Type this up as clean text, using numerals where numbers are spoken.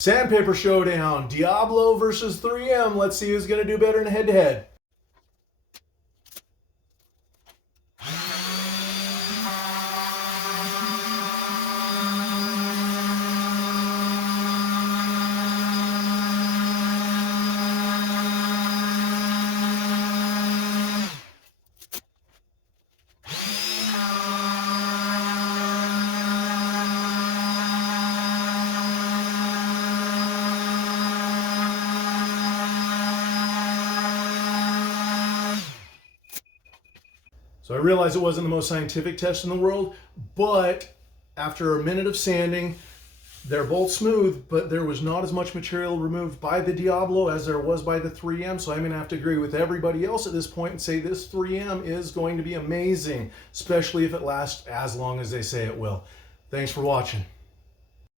Sandpaper showdown, Diablo versus 3M. Let's see who's going to do better in a head-to-head. So I realized it wasn't the most scientific test in the world, but after a minute of sanding, they're both smooth, but there was not as much material removed by the Diablo as there was by the 3M. So I'm going to have to agree with everybody else at this point and say this 3M is going to be amazing, especially if it lasts as long as they say it will. Thanks for watching.